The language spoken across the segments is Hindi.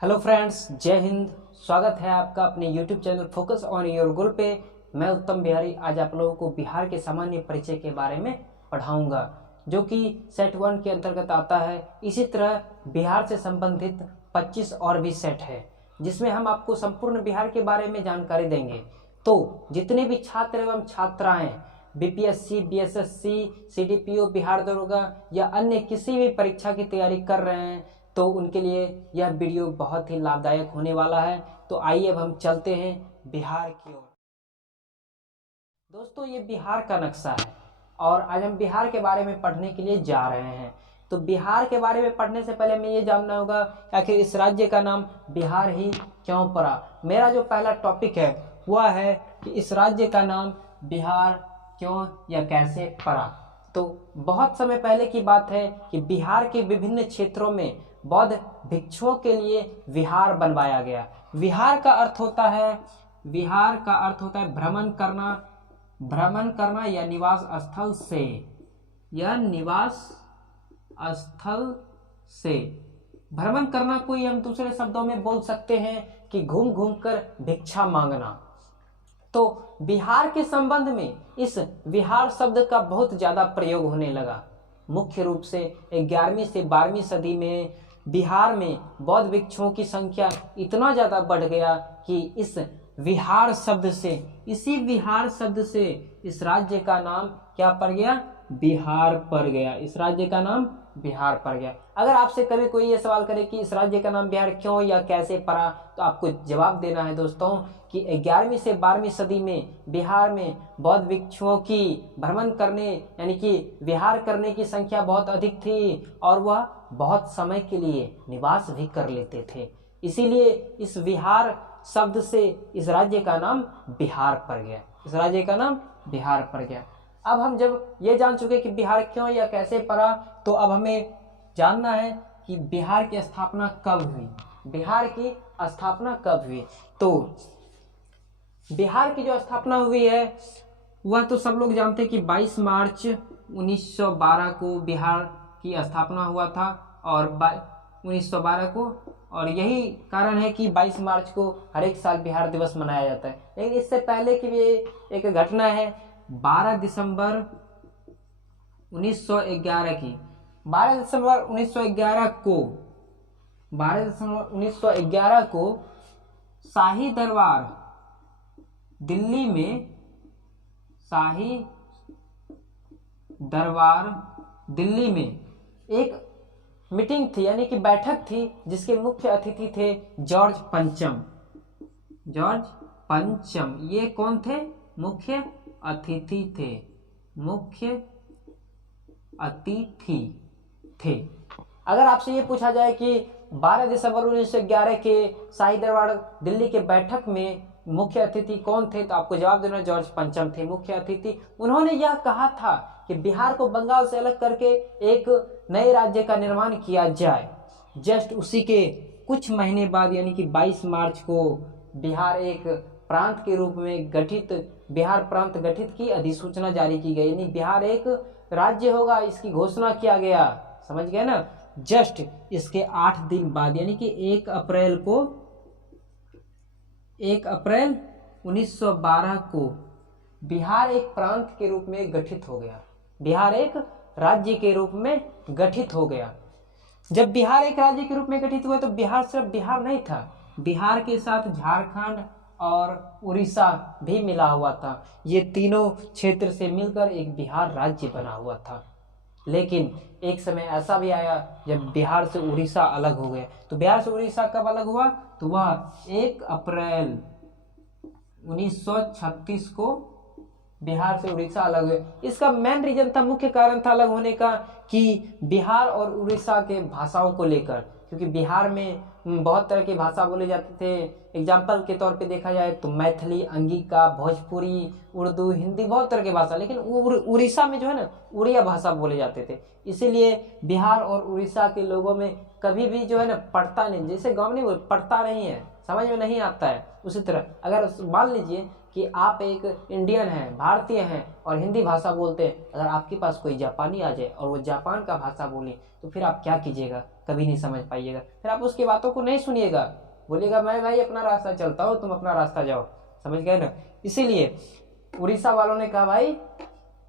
हेलो फ्रेंड्स, जय हिंद। स्वागत है आपका अपने YouTube channel focus on your goal पे। मैं उत्तम बिहारी आज आप लोगों को बिहार के सामान्य परिचय के बारे में पढ़ाऊंगा, जो कि सेट 1 के अंतर्गत आता है। इसी तरह बिहार से संबंधित 25 और भी सेट है, जिसमें हम आपको संपूर्ण बिहार के बारे में जानकारी देंगे। तो जितने भी छात्र एवं छात्राएं बीपीएससी, बीएसएससी, सीडीपीओ, बिहार दरोगा या अन्य किसी भी परीक्षा की तैयारी कर रहे हैं, तो उनके लिए यह वीडियो बहुत ही लाभदायक होने वाला है। तो आइए अब हम चलते हैं बिहार की ओर। दोस्तों, ये बिहार का नक्शा है और आज हम बिहार के बारे में पढ़ने के लिए जा रहे हैं। तो बिहार के बारे में पढ़ने से पहले हमें ये जानना होगा कि आखिर इस राज्य का नाम बिहार ही क्यों पड़ा। मेरा जो पहला टॉपिक है वह है कि इस राज्य का नाम बिहार क्यों या कैसे पड़ा। तो बहुत समय पहले की बात है कि बिहार के विभिन्न क्षेत्रों में बौद्ध भिक्षुओं के लिए विहार बनवाया गया। विहार का अर्थ होता है भ्रमण करना या निवास स्थल से भ्रमण करना। कोई हम दूसरे शब्दों में बोल सकते हैं कि घूम घूम कर भिक्षा मांगना। तो बिहार के संबंध में इस विहार शब्द का बहुत ज्यादा प्रयोग होने लगा। मुख्य रूप से 11वीं से 12वीं सदी में बिहार में बौद्ध भिक्षुओं की संख्या इतना ज्यादा बढ़ गया कि इस विहार शब्द से इस राज्य का नाम क्या पड़ गया? बिहार पड़ गया। इस राज्य का नाम बिहार पड़ गया। अगर आपसे कभी कोई ये सवाल करे कि इस राज्य का नाम बिहार क्यों या कैसे पड़ा, तो आपको जवाब देना है दोस्तों कि 11वीं से 12वीं सदी में बिहार में बौद्ध भिक्षुओं की भ्रमण करने यानी कि विहार करने की संख्या बहुत अधिक थी और वह बहुत समय के लिए निवास भी कर लेते थे। इसीलिए इस विहार शब्द से इस राज्य का नाम बिहार पड़ गया। अब हम जब ये जान चुके कि बिहार क्यों या कैसे पड़ा, तो अब हमें जानना है कि बिहार की स्थापना कब हुई। तो बिहार की जो स्थापना हुई है वह तो सब लोग जानते हैं कि 22 मार्च 1912 को बिहार की स्थापना हुआ था और 1912 को, और यही कारण है कि 22 मार्च को हर एक साल बिहार दिवस मनाया जाता है। लेकिन इससे पहले की भी एक घटना है 12 दिसंबर 1911 की। 12 दिसंबर 1911 को शाही दरबार दिल्ली में एक मीटिंग थी यानी कि बैठक थी, जिसके मुख्य अतिथि थे जॉर्ज पंचम। ये कौन थे? मुख्य अतिथि थे। अगर आपसे ये पूछा जाए कि 12 दिसंबर 1911 के शाही दरबार दिल्ली के बैठक में मुख्य अतिथि कौन थे, तो आपको जवाब देना जॉर्ज पंचम थे मुख्य अतिथि। उन्होंने यह कहा था कि बिहार को बंगाल से अलग करके एक नए राज्य का निर्माण किया जाए। जस्ट उसी के कुछ महीने बाद यानी कि 22 मार्च को बिहार एक प्रांत के रूप में बिहार प्रांत गठित की अधिसूचना जारी की गई, यानी बिहार एक राज्य होगा, इसकी घोषणा किया गया। समझ गए ना? जस्ट इसके 8 दिन बाद यानी कि 1 अप्रैल 1912 को बिहार एक प्रांत के रूप में गठित हो गया। बिहार एक राज्य के रूप में गठित हो गया। जब बिहार एक राज्य के रूप में गठित हुआ तो बिहार सिर्फ बिहार नहीं था, बिहार के साथ झारखंड और उड़ीसा भी मिला हुआ था। ये तीनों क्षेत्र से मिलकर एक बिहार राज्य बना हुआ था। लेकिन एक समय ऐसा भी आया जब बिहार से उड़ीसा अलग हो गया। तो बिहार से उड़ीसा कब अलग हुआ? तो वह 1 अप्रैल 1936 को बिहार से उड़ीसा अलग हुए। इसका मेन रीजन था, मुख्य कारण था अलग होने का, कि बिहार और उड़ीसा के भाषाओं को लेकर, क्योंकि बिहार में बहुत तरह की भाषा बोले जाते थे। एग्जाम्पल के तौर पे देखा जाए तो मैथिली, अंगिका, भोजपुरी, उर्दू, हिंदी, बहुत तरह की भाषा। लेकिन उड़ीसा में जो है ना, उड़िया भाषा बोले जाते थे। इसीलिए बिहार और उड़ीसा के लोगों में कभी भी जो है ना पढ़ता नहीं, जैसे गाँव नहीं पढ़ता नहीं है, समझ में नहीं आता है, उसी तरह अगर मान लीजिए कि आप एक इंडियन हैं, भारतीय हैं और हिंदी भाषा बोलते हैं, अगर आपके पास कोई जापानी आ जाए और वो जापान का भाषा बोले तो फिर आप क्या कीजिएगा, कभी नहीं समझ पाइएगा, फिर आप उसकी बातों को नहीं सुनिएगा, बोलिएगा मैं भाई अपना रास्ता चलता हूँ, तुम अपना रास्ता जाओ, समझ गए ना। इसीलिए उड़ीसा वालों ने कहा भाई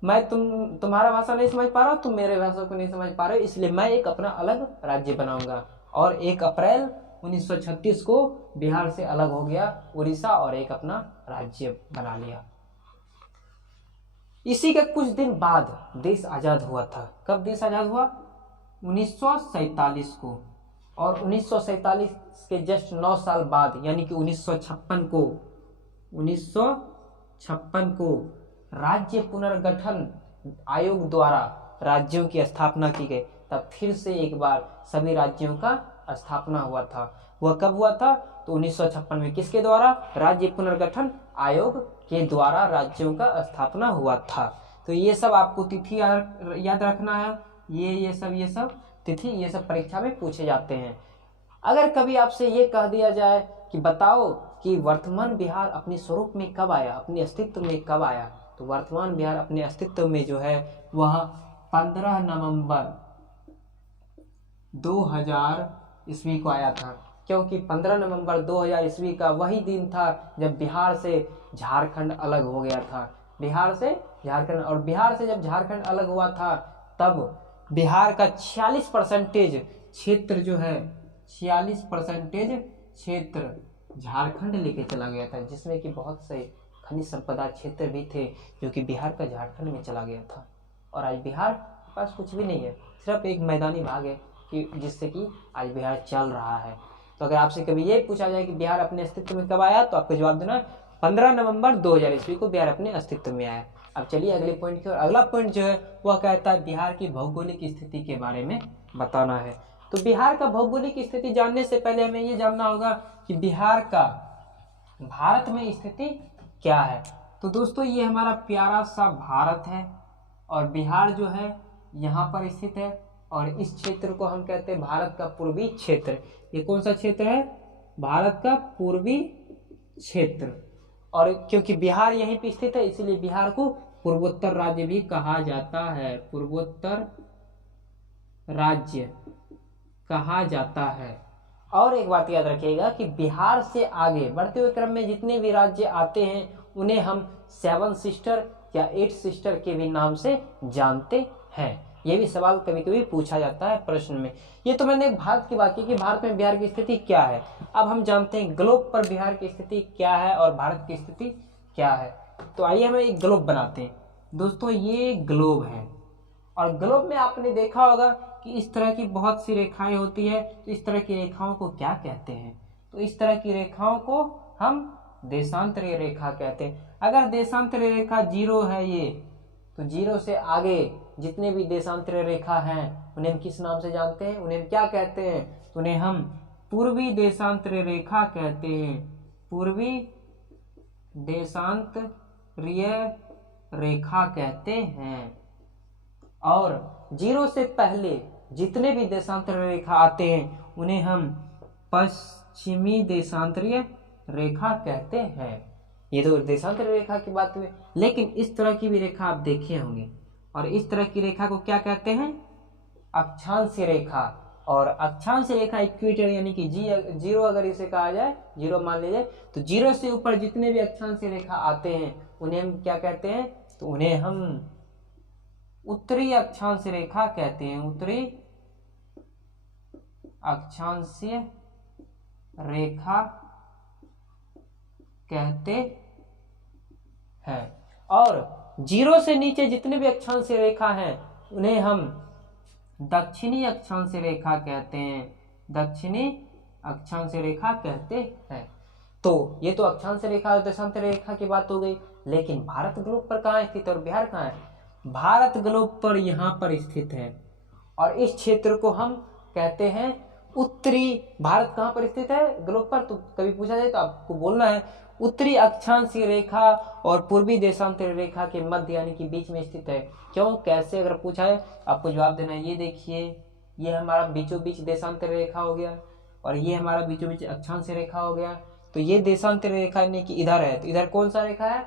मैं तुम्हारा भाषा नहीं समझ पा रहा हूँ, तुम मेरे भाषा को नहीं समझ पा रहे हो, इसलिए मैं एक अपना अलग राज्य बनाऊंगा। और 1 अप्रैल 1936 को बिहार से अलग हो गया उड़ीसा और एक अपना राज्य बना लिया। इसी के कुछ दिन बाद देश आजाद हुआ था। कब देश आजाद हुआ? 1947 को। और 1947 के जस्ट 9 साल बाद यानी कि 1956 को राज्य पुनर्गठन आयोग द्वारा राज्यों की स्थापना की गई। तब फिर से एक बार सभी राज्यों का स्थापना हुआ था। वह कब हुआ था? तो 1956 में। किसके द्वारा? राज्य पुनर्गठन आयोग के द्वारा राज्यों का स्थापना हुआ था। तो ये सब आपको तिथि याद रखना है। ये सब तिथि ये सब परीक्षा में पूछे जाते हैं। अगर कभी आपसे ये कह दिया जाए कि बताओ कि वर्तमान बिहार अपने स्वरूप में कब आया, अपने अस्तित्व में कब आया, तो वर्तमान बिहार अपने अस्तित्व में जो है वह 15 नवंबर 2000 ईस्वी को आया था। क्योंकि 15 नवंबर 2000 ईस्वी का वही दिन था जब बिहार से झारखंड अलग हो गया था। बिहार से झारखंड, और बिहार से जब झारखंड अलग हुआ था तब बिहार का 46% क्षेत्र जो है 46% क्षेत्र झारखंड लेके चला गया था, जिसमें कि बहुत से खनिज संपदा क्षेत्र भी थे जो कि बिहार का झारखंड में चला गया था। और आज बिहार के पास कुछ भी नहीं है, सिर्फ एक मैदानी भाग है कि जिससे कि आज बिहार चल रहा है। तो अगर आपसे कभी ये पूछा जाए कि बिहार अपने अस्तित्व में कब आया, तो आपको जवाब देना है 15 नवंबर 2000 ईस्वी को बिहार अपने अस्तित्व में आया। अब चलिए अगले पॉइंट की ओर। अगला पॉइंट जो है वह कहता है बिहार की भौगोलिक स्थिति के बारे में बताना है। तो बिहार का भौगोलिक स्थिति जानने से पहले हमें ये जानना होगा कि बिहार का भारत में स्थिति क्या है। तो दोस्तों ये हमारा प्यारा सा भारत है और बिहार जो है यहाँ पर स्थित है और इस क्षेत्र को हम कहते हैं भारत का पूर्वी क्षेत्र। ये कौन सा क्षेत्र है? भारत का पूर्वी क्षेत्र। और क्योंकि बिहार यहीं पे स्थित है इसीलिए बिहार को पूर्वोत्तर राज्य भी कहा जाता है। पूर्वोत्तर राज्य कहा जाता है। और एक बात याद रखिएगा कि बिहार से आगे बढ़ते हुए क्रम में जितने भी राज्य आते हैं उन्हें हम 7 सिस्टर या 8 सिस्टर के भी नाम से जानते हैं। ये भी सवाल कभी कभी पूछा जाता है प्रश्न में। ये तो मैंने भारत की बात की कि भारत में बिहार की स्थिति क्या है। अब हम जानते हैं ग्लोब पर बिहार की स्थिति क्या है और भारत की स्थिति क्या है। तो आइए हम एक ग्लोब बनाते हैं। दोस्तों ये ग्लोब है और ग्लोब में आपने देखा होगा कि इस तरह की बहुत सी रेखाएं होती है। तो इस तरह की रेखाओं को क्या कहते हैं? तो इस तरह की रेखाओं को हम देशांतरीय रेखा कहते हैं। अगर देशांतरीय रेखा 0 है ये, तो 0 से आगे जितने भी देशांतरीय रेखा हैं उन्हें हम किस नाम से जानते हैं? उन्हें हम क्या कहते हैं? तो उन्हें हम पूर्वी देशांतरीय रेखा कहते हैं। पूर्वी देशांतरीय रेखा कहते हैं। और 0 से पहले जितने भी देशांतरीय रेखा आते हैं उन्हें हम पश्चिमी देशांतरीय रेखा कहते हैं। ये तो देशांतरीय रेखा की बात हुई, लेकिन इस तरह की भी रेखा आप देखे होंगे और इस तरह की रेखा को क्या कहते हैं? अक्षांशीय रेखा। और अक्षांशीय रेखा इक्वेटर यानी कि 0 अगर इसे कहा जाए, 0 मान लीजिए, तो 0 से ऊपर जितने भी अक्षांशीय रेखा आते हैं उन्हें हम क्या कहते हैं? तो उन्हें हम उत्तरी अक्षांशीय रेखा कहते हैं। उत्तरी अक्षांशीय रेखा कहते हैं। और 0 से नीचे जितने भी अक्षांशीय रेखा हैं उन्हें हम दक्षिणी अक्षांशीय रेखा कहते हैं। दक्षिणी अक्षांशीय रेखा कहते हैं। तो ये तो अक्षांशीय रेखा और देशांतरीय रेखा की बात हो गई, लेकिन भारत ग्लोब पर कहाँ स्थित है और बिहार कहाँ है? भारत ग्लोब पर यहाँ पर स्थित है और इस क्षेत्र को हम कहते हैं उत्तरी। भारत कहाँ पर स्थित है ग्लोब पर? तो कभी पूछा जाए तो आपको बोलना है उत्तरी अक्षांशीय रेखा और पूर्वी देशांतरीय रेखा के मध्य यानी कि बीच में स्थित है। क्यों, कैसे, अगर पूछा है आपको जवाब देना है। ये देखिए, ये हमारा बीचों बीच देशांतरीय रेखा हो गया और ये हमारा बीचों बीच अक्षांशीय रेखा हो गया। तो ये देशांतर रेखा यानी कि इधर है, तो इधर कौन सा रेखा है,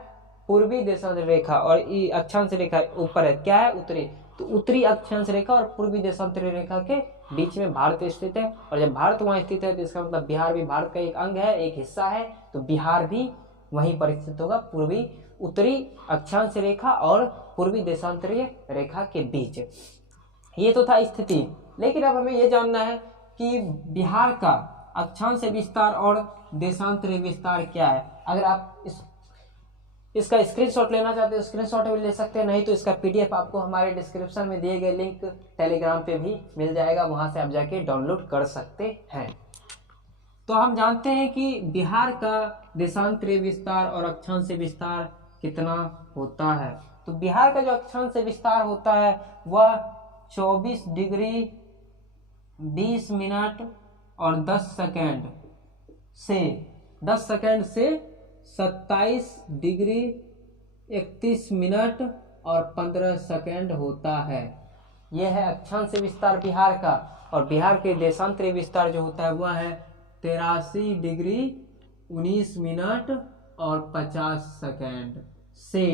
पूर्वी देशांतर रेखा, और ये अक्षांश रेखा ऊपर है, क्या है, उत्तरी। तो उत्तरी अक्षांश रेखा और पूर्वी देशांतर रेखा के बीच में भारत स्थित है, और जब भारत वहाँ स्थित है तो इसका मतलब बिहार भी भारत का एक अंग है, एक हिस्सा है, तो बिहार भी वहीं पर स्थित होगा, पूर्वी उत्तरी अक्षांश रेखा और पूर्वी देशांतरीय रेखा के बीच। ये तो था स्थिति, लेकिन अब हमें ये जानना है कि बिहार का अक्षांश विस्तार और देशांतरीय विस्तार क्या है। अगर आप इसका स्क्रीनशॉट लेना चाहते हो स्क्रीनशॉट भी ले सकते हैं, नहीं तो इसका पीडीएफ आपको हमारे डिस्क्रिप्शन में दिए गए लिंक टेलीग्राम पे भी मिल जाएगा, वहां से आप जाके डाउनलोड कर सकते हैं। तो हम जानते हैं कि बिहार का देशांतरीय विस्तार और अक्षांश विस्तार कितना होता है। तो बिहार का जो अक्षांश विस्तार होता है वह 24 डिग्री 20 मिनट और 10 सेकेंड से 27 डिग्री 31 मिनट और 15 सेकेंड होता है। यह है अक्षांश विस्तार बिहार का, और बिहार के देशांतरीय विस्तार जो होता है वह है 83 डिग्री 19 मिनट और 50 सेकेंड से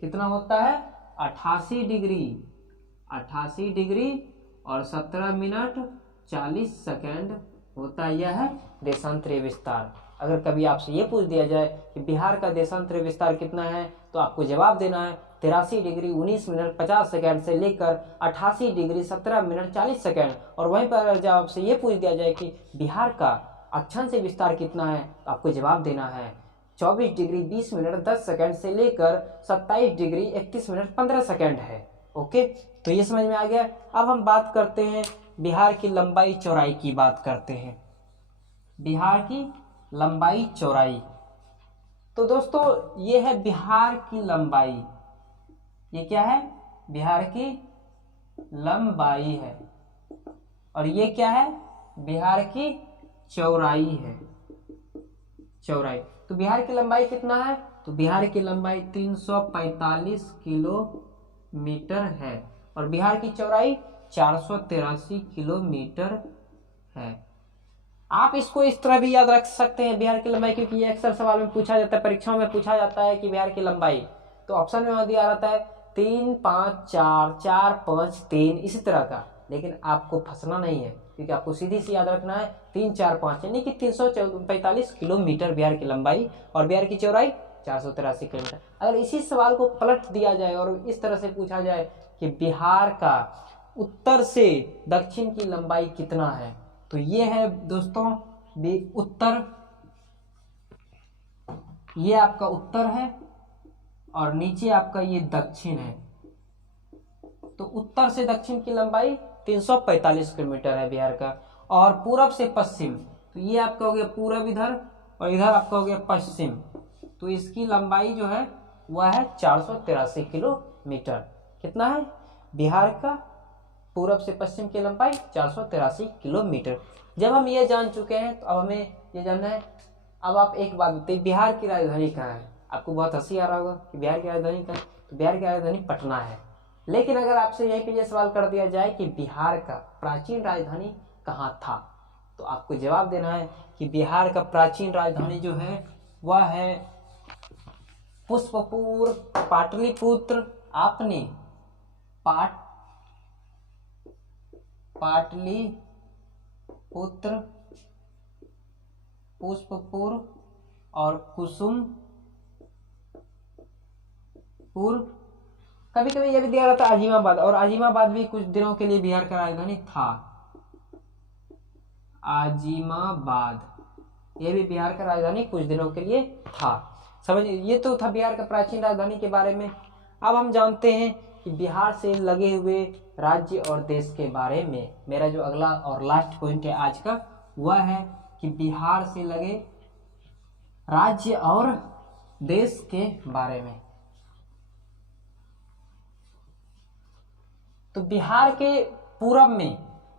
कितना होता है 88 डिग्री और 17 मिनट 40 सेकेंड होता है। यह है देशांतरीय विस्तार। अगर कभी आपसे ये पूछ दिया जाए कि बिहार का देशांतरीय विस्तार कितना है, तो आपको जवाब देना है 83 डिग्री 19 मिनट 50 सेकेंड से लेकर 88 डिग्री 17 मिनट 40 सेकेंड। और वहीं पर अगर जब आपसे ये पूछ दिया जाए कि बिहार का अक्षांश विस्तार कितना है, तो आपको जवाब देना है 24 डिग्री 20 मिनट 10 सेकेंड से लेकर 27 डिग्री 31 मिनट 15 सेकेंड है। ओके, तो ये समझ में आ गया। अब हम बात करते हैं बिहार की लंबाई चौड़ाई की बात करते हैं, बिहार की लंबाई चौड़ाई। तो दोस्तों ये है बिहार की लंबाई, ये क्या है, बिहार की लंबाई है, और ये क्या है, बिहार की चौड़ाई है, चौड़ाई। तो बिहार की लंबाई कितना है, तो बिहार की लंबाई 345 किलोमीटर है, और बिहार की चौड़ाई 483 किलोमीटर है। आप इसको इस तरह भी याद रख सकते हैं बिहार की लंबाई, क्योंकि ये अक्सर सवाल में पूछा जाता है, परीक्षाओं में पूछा जाता है कि बिहार की लंबाई, तो ऑप्शन में दिया रहता है 3 5 4 4 5 3 इसी तरह का, लेकिन आपको फंसना नहीं है, क्योंकि आपको सीधी सी याद रखना है 3 4 5 यानी कि 345 किलोमीटर बिहार की लंबाई, और बिहार की चौड़ाई 483 किलोमीटर। अगर इसी सवाल को पलट दिया जाए और इस तरह से पूछा जाए कि बिहार का उत्तर से दक्षिण की लंबाई कितना है, तो ये है दोस्तों उत्तर, ये आपका उत्तर है और नीचे आपका ये दक्षिण है। तो उत्तर से दक्षिण की लंबाई 345 किलोमीटर है बिहार का, और पूरब से पश्चिम, तो ये आपका हो गया पूरब इधर, और इधर आपका हो गया पश्चिम, तो इसकी लंबाई जो है वह है 483 किलोमीटर। कितना है बिहार का पूरब से पश्चिम की लंबाई 483 किलोमीटर। जब हम ये जान चुके हैं तो अब हमें ये जानना है, अब आप एक बात बताइए बिहार की राजधानी कहाँ है। आपको बहुत हंसी आ रहा होगा कि बिहार की राजधानी कहाँ है, तो बिहार की राजधानी पटना है। लेकिन अगर आपसे यहीं पे ये सवाल कर दिया जाए कि बिहार का प्राचीन राजधानी कहाँ था, तो आपको जवाब देना है कि बिहार का प्राचीन राजधानी जो है वह है पुष्पपुर पाटलिपुत्र। आपने पाटलिपुत्र, पुष्पपुर और कुसुमपुर, कभी कभी यह भी दिया रहता है अजीमाबाद, और अजीमाबाद भी कुछ दिनों के लिए बिहार का राजधानी था। अजीमाबाद ये भी बिहार का राजधानी कुछ दिनों के लिए था। समझ, ये तो था बिहार का प्राचीन राजधानी के बारे में। अब हम जानते हैं कि बिहार से लगे हुए राज्य और देश के बारे में। मेरा जो अगला और लास्ट पॉइंट है आज का वह है कि बिहार से लगे राज्य और देश के बारे में। तो बिहार के पूरब में,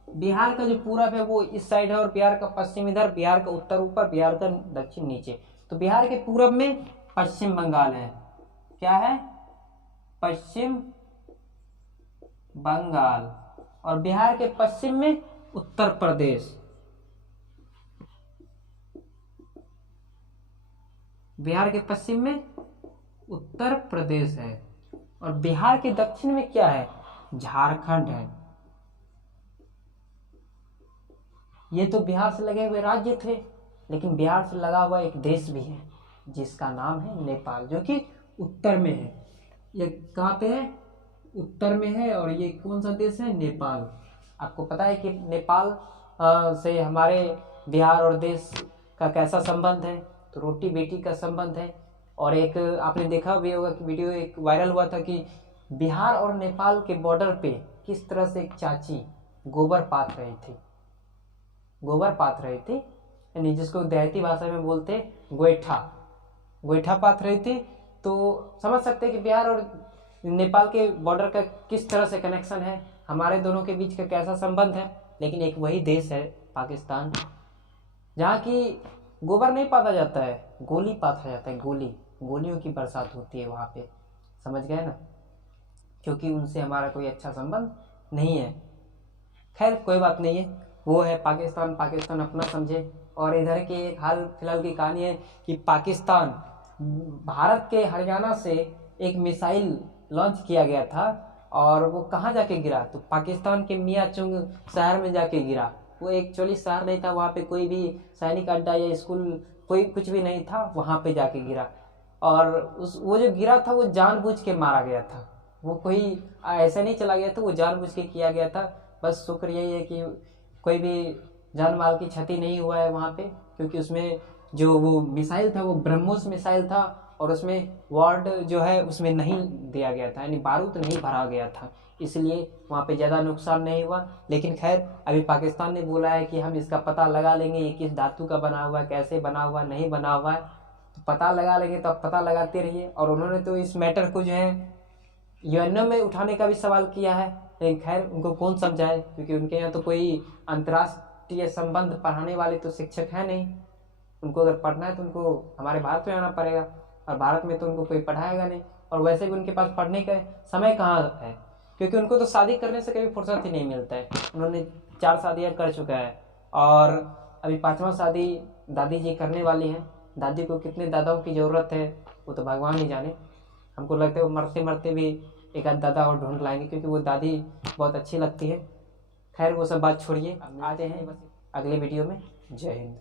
बिहार का जो पूरब है वो इस साइड है, और बिहार का पश्चिम इधर, बिहार का उत्तर ऊपर, बिहार का दक्षिण नीचे। तो बिहार के पूरब में पश्चिम बंगाल है। क्या है, पश्चिम बंगाल, और बिहार के पश्चिम में उत्तर प्रदेश। बिहार के पश्चिम में उत्तर प्रदेश है, और बिहार के दक्षिण में क्या है, झारखंड है। ये तो बिहार से लगे हुए राज्य थे, लेकिन बिहार से लगा हुआ एक देश भी है जिसका नाम है नेपाल, जो कि उत्तर में है। ये कहाँ पे है, उत्तर में है। और ये कौन सा देश है, नेपाल। आपको पता है कि नेपाल से हमारे बिहार और देश का कैसा संबंध है, तो रोटी बेटी का संबंध है। और एक आपने देखा भी होगा कि वीडियो एक वायरल हुआ था कि बिहार और नेपाल के बॉर्डर पे किस तरह से एक चाची गोबर पाथ रही थी, यानी जिसको देहाती भाषा में बोलते गोईठा पाथ रही थी। तो समझ सकते हैं कि बिहार और नेपाल के बॉर्डर का किस तरह से कनेक्शन है, हमारे दोनों के बीच का कैसा संबंध है। लेकिन एक वही देश है पाकिस्तान, जहाँ की गोबर नहीं पाता जाता है, गोली पाता जाता है। गोलियों की बरसात होती है वहाँ पे, समझ गए ना, क्योंकि उनसे हमारा कोई अच्छा संबंध नहीं है। खैर कोई बात नहीं है, वो है पाकिस्तान अपना समझे। और इधर की एक हाल फिलहाल की कहानी है कि पाकिस्तान भारत के हरियाणा से एक मिसाइल लॉन्च किया गया था, और वो कहाँ जाके गिरा, तो पाकिस्तान के मियाचुंग शहर में जाके गिरा। वो एक्चुअली शहर नहीं था, वहाँ पे कोई भी सैनिक अड्डा या स्कूल कोई कुछ भी नहीं था, वहाँ पे जाके गिरा। और वो जो गिरा था वो जानबूझ के मारा गया था, वो कोई ऐसे नहीं चला गया था, वो जानबूझ के किया गया था। बस शुक्र यही है कि कोई भी जान माल की क्षति नहीं हुआ है वहाँ पे, क्योंकि उसमें जो वो मिसाइल था वो ब्रह्मोस मिसाइल था, और उसमें वार्ड जो है उसमें नहीं दिया गया था, यानी बारूद नहीं भरा गया था, इसलिए वहाँ पे ज़्यादा नुकसान नहीं हुआ। लेकिन खैर अभी पाकिस्तान ने बोला है कि हम इसका पता लगा लेंगे, ये किस धातु का बना हुआ है, कैसे बना हुआ नहीं बना हुआ है, तो पता लगा लेंगे। तो आप पता लगाते रहिए। और उन्होंने तो इस मैटर को जो है यूएनओ में उठाने का भी सवाल किया है, लेकिन खैर उनको कौन समझाए, क्योंकि उनके यहाँ तो कोई अंतर्राष्ट्रीय संबंध पढ़ाने वाले तो शिक्षक हैं नहीं। उनको अगर पढ़ना है तो उनको हमारे भारत में आना पड़ेगा, और भारत में तो उनको कोई पढ़ाएगा नहीं। और वैसे भी उनके पास पढ़ने का समय कहाँ है, क्योंकि उनको तो शादी करने से कभी फुर्सत ही नहीं मिलता है। उन्होंने 4 शादियाँ कर चुका है, और अभी 5वां शादी दादी जी करने वाली हैं। दादी को कितने दादाओं की ज़रूरत है वो तो भगवान ही जाने। हमको लगता है वो मरते मरते भी एक आध दादा और ढूंढ लाएंगे, क्योंकि वो दादी बहुत अच्छी लगती है। खैर वो सब बात छोड़िए, आते हैं अगले वीडियो में। जय हिंद।